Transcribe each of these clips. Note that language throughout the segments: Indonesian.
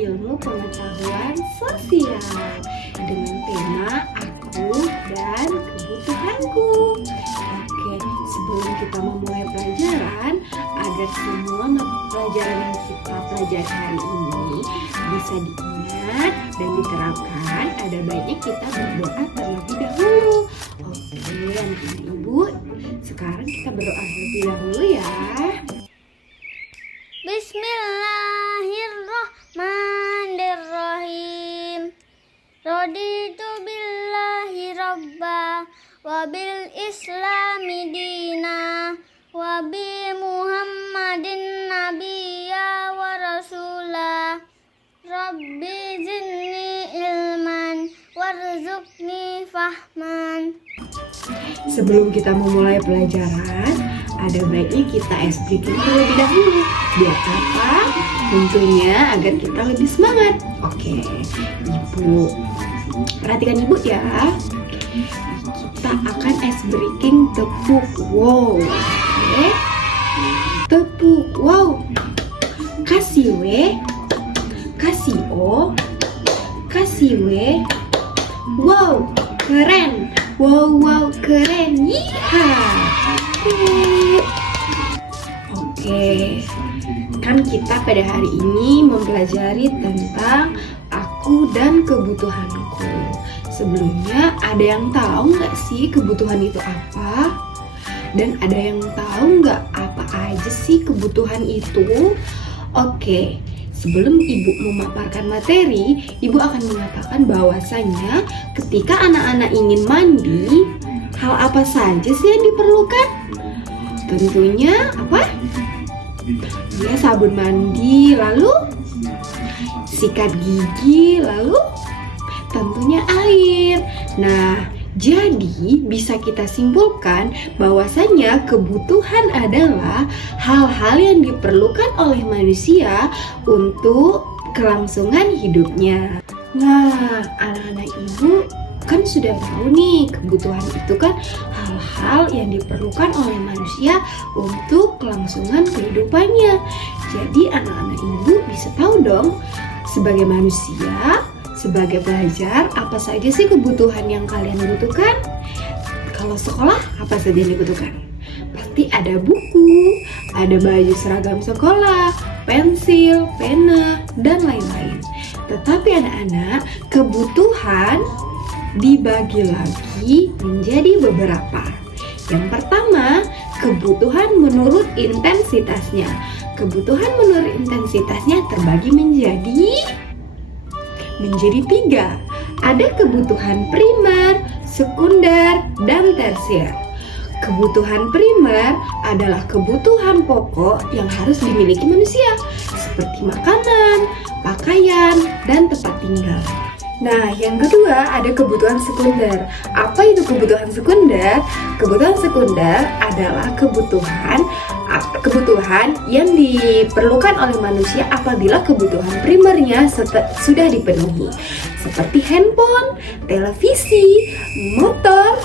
ilmu pengetahuan sosial dengan tema Aku dan Kebutuhanku. Oke, sebelum kita memulai pelajaran, agar semua pelajaran yang kita pelajari hari ini bisa diingat dan diterapkan, ada baiknya kita berdoa terlebih dahulu. Oke, anak-anak ibu, sekarang kita berdoa terlebih dahulu ya. Bismillahirrahmanirrahim. Raditu billahi rabba wa bil islami dina wa bi muhammadin nabiyya wa rasula. Rabbi zidni ilman warzuqni fahman. Sebelum kita memulai pelajaran, ada baiknya kita speaking terlebih dahulu. Biar apa? Tentunya agar kita lebih semangat. Oke, Ibu, perhatikan Ibu ya. Kita akan ice breaking tepuk wow. Oke, tepuk wow. Kasih W, kasih O, kasih W. Wow, keren. Wow, keren. Yeehaw. Oke, kan kita pada hari ini mempelajari tentang aku dan kebutuhanku. Sebelumnya ada yang tahu nggak sih kebutuhan itu apa? Dan ada yang tahu nggak apa aja sih kebutuhan itu? Oke, sebelum Ibu memaparkan materi, Ibu akan mengatakan bahwasanya ketika anak-anak ingin mandi, hal apa saja sih yang diperlukan? Tentunya apa? Ya, sabun mandi, lalu sikat gigi, lalu tentunya air. Nah, jadi bisa kita simpulkan bahwasanya kebutuhan adalah hal-hal yang diperlukan oleh manusia untuk kelangsungan hidupnya. Nah, anak-anak ibu kan sudah tahu nih, kebutuhan itu kan hal-hal yang diperlukan oleh manusia untuk kelangsungan kehidupannya. Jadi anak-anak ibu bisa tahu dong, sebagai manusia, sebagai pelajar, apa saja sih kebutuhan yang kalian butuhkan? Kalau sekolah, apa saja yang dibutuhkan? Pasti ada buku, ada baju seragam sekolah, pensil, pena, dan lain-lain. Tetapi anak-anak, kebutuhan dibagi lagi menjadi beberapa. Yang pertama, kebutuhan menurut intensitasnya. Kebutuhan menurut intensitasnya terbagi menjadi 3. Ada kebutuhan primer, sekunder, dan tersier. Kebutuhan primer adalah kebutuhan pokok yang harus dimiliki manusia, seperti makanan, pakaian, dan tempat tinggal. Nah, yang kedua ada kebutuhan sekunder. Apa itu kebutuhan sekunder? Kebutuhan sekunder adalah kebutuhan yang diperlukan oleh manusia apabila kebutuhan primernya sudah dipenuhi, seperti handphone, televisi, motor,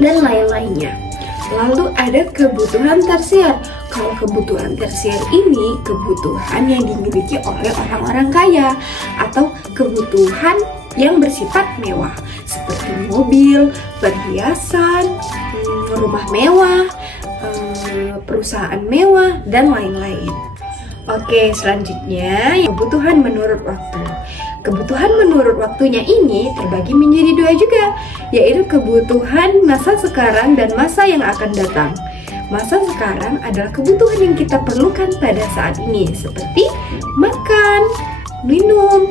dan lain-lainnya. Lalu ada kebutuhan tersier. Kalau kebutuhan tersier ini kebutuhan yang dimiliki oleh orang-orang kaya atau kebutuhan yang bersifat mewah, seperti mobil, perhiasan, rumah mewah, perusahaan mewah, dan lain-lain. Oke, selanjutnya kebutuhan menurut waktu. Kebutuhan menurut waktunya ini terbagi menjadi 2 juga, yaitu kebutuhan masa sekarang dan masa yang akan datang. Masa sekarang adalah kebutuhan yang kita perlukan pada saat ini, seperti makan, minum,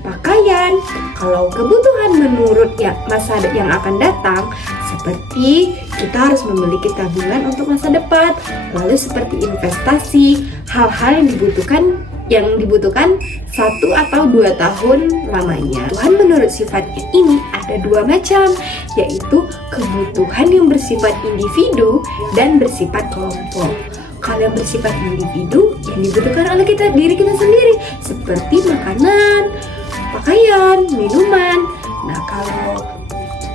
pakaian. Kalau kebutuhan menurut masa yang akan datang, seperti kita harus memiliki tabungan untuk masa depan, lalu seperti investasi, hal-hal yang dibutuhkan 1 atau 2 tahun lamanya. Kebutuhan menurut sifatnya ini ada 2 macam, yaitu kebutuhan yang bersifat individu dan bersifat kelompok. Kalau yang bersifat individu yang dibutuhkan oleh diri kita sendiri, seperti makanan, pakaian, minuman. Nah, kalau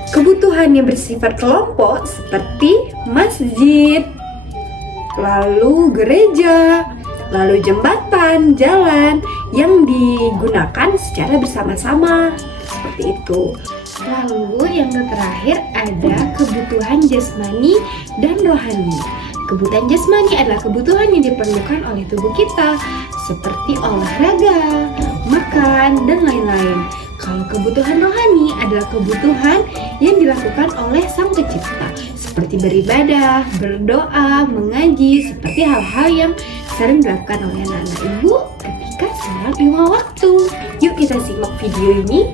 kebutuhan yang bersifat kelompok seperti masjid, lalu gereja, lalu jembatan, jalan yang digunakan secara bersama-sama. Seperti itu. Lalu yang terakhir ada kebutuhan jasmani dan rohani. Kebutuhan jasmani adalah kebutuhan yang diperlukan oleh tubuh kita, seperti olahraga, makan, dan lain-lain. Kalau kebutuhan rohani adalah kebutuhan yang dilakukan oleh Sang Pencipta, seperti beribadah, berdoa, mengaji, seperti hal-hal yang sering dilakukan oleh anak-anak ibu ketika sholat 5 waktu. Yuk kita simak video ini.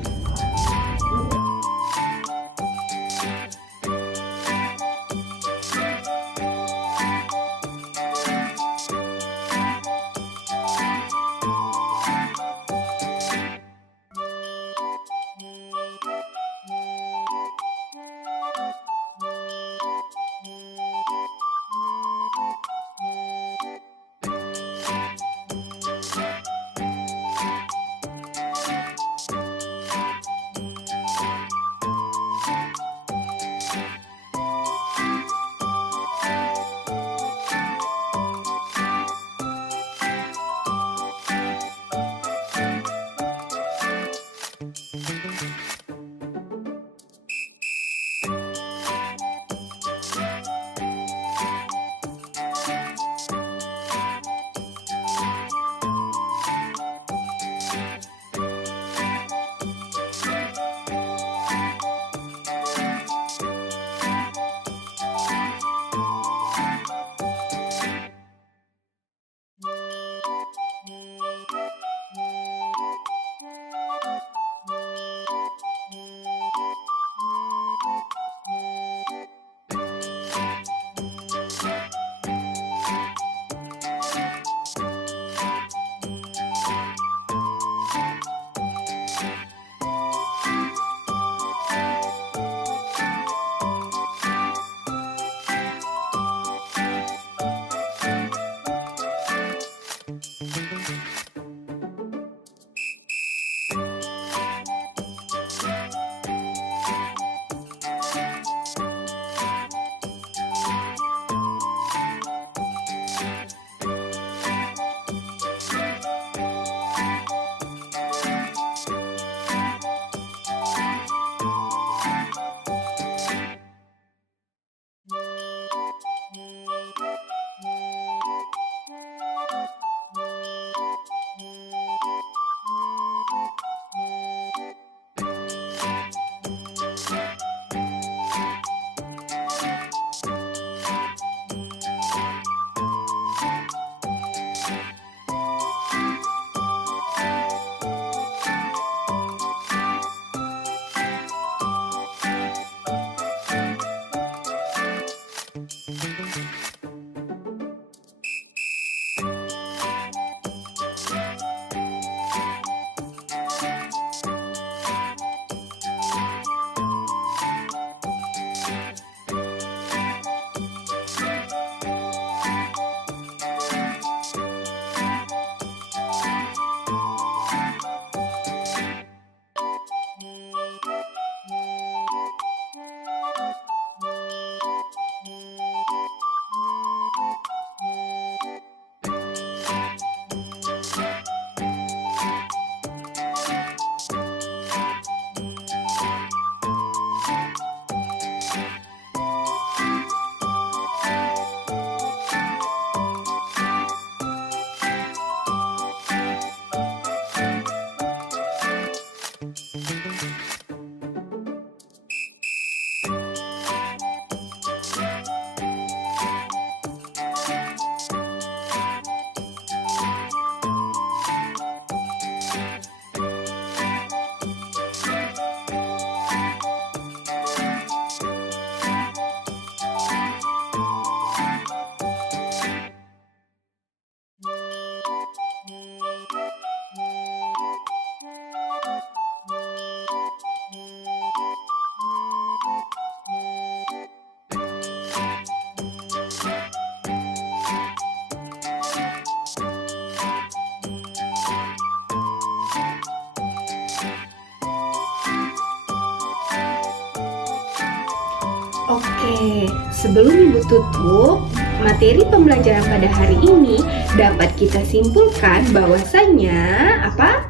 Oke, sebelum Ibu tutup, materi pembelajaran pada hari ini dapat kita simpulkan bahwasanya apa?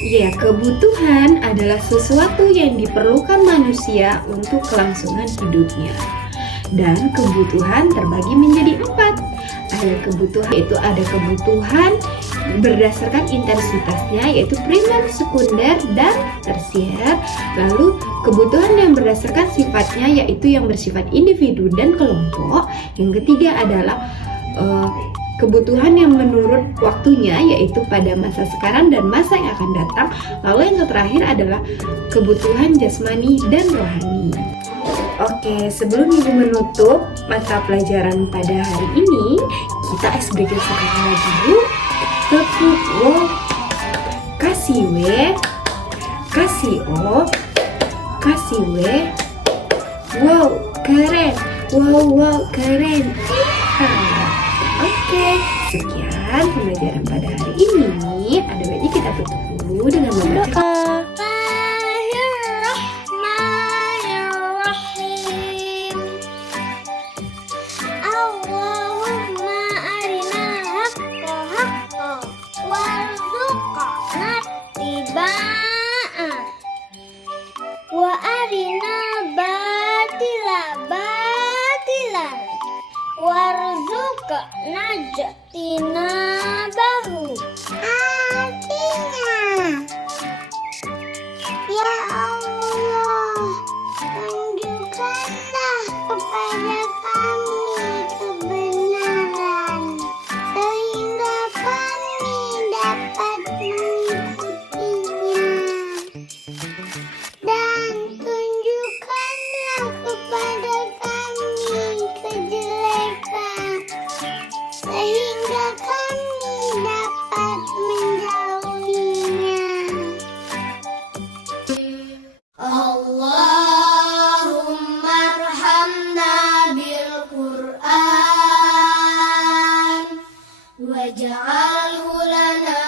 Ya, kebutuhan adalah sesuatu yang diperlukan manusia untuk kelangsungan hidupnya. Dan kebutuhan terbagi menjadi 4. Ada kebutuhan, yaitu ada kebutuhan berdasarkan intensitasnya, yaitu primer, sekunder, dan tersier. Lalu kebutuhan yang berdasarkan sifatnya, yaitu yang bersifat individu dan kelompok. Yang ketiga adalah kebutuhan yang menurut waktunya, yaitu pada masa sekarang dan masa yang akan datang. Lalu yang terakhir adalah kebutuhan jasmani dan rohani. Oke, sebelum Ibu menutup mata pelajaran pada hari ini, kita SBG sekali lagi yuk. Tepuk wo, kasih we, kasih o, kasih we. Wow, keren. Wow, keren. Oke, sekian pembelajaran pada hari ini. Ada baiknya kita tutup dulu dengan membaca Bismillahirrahmanirrahim. Allahumma arinal haqqa haqqan warzuqna ittiba'ah wa arinal batila batilan warzuqna ijtinabahu. Artinya, ya Allah, tunjukkanlah kepada kami kebenaran sehingga kami dapat mengikutinya, dan tunjukkanlah kepada kami kejelekan sehingga kami dapat menjauhinya. Allahumma arhamna bil Qur'an waj'alhu lana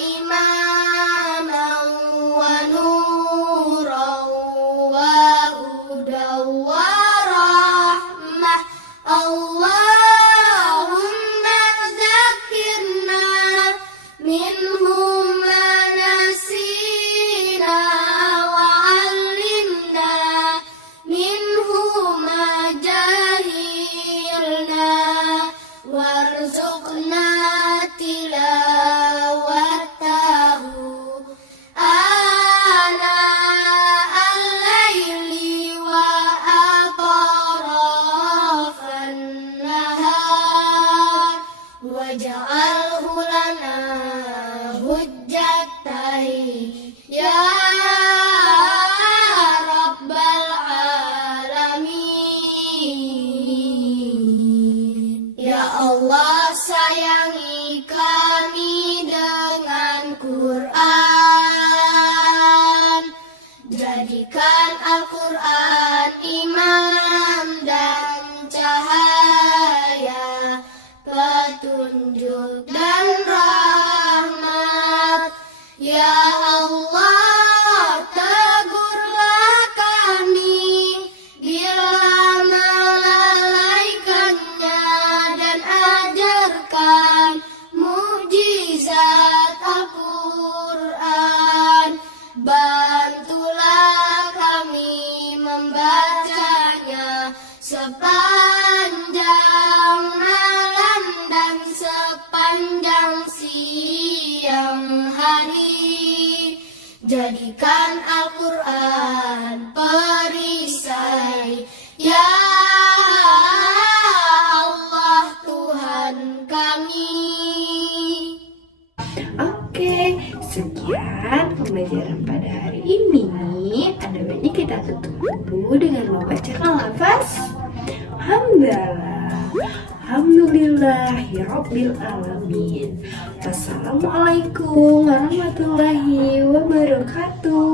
imaman wa nuran wa hudan wa rahmah. Allahumma dzakirna minhu ma nasina wa 'allimna minhu ma jahilna warzuqna tilawatahu ana al-laili wa atrafan nahar waj'alhu lana hujjatan ya rabbal alamin. Ya Allah, sayangi kami dengan Quran, jadikan Al-Quran imam dan cahaya, petunjuk dan rahmat. Ya Allah, tegurlah kami bila melalaikannya dan ajarkan mukjizat Al-Quran. Bantulah kami membacanya sepanjang malam dan sepanjang siang hari. Jadikan Al-Quran perisai, ya Allah Tuhan kami. Oke, sekian pembelajaran pada hari ini. Ada baiknya kita tutup dulu dengan membacakan lafaz hamdalah. Alhamdulillahirabbil alamin. Wassalamualaikum warahmatullahi wabarakatuh.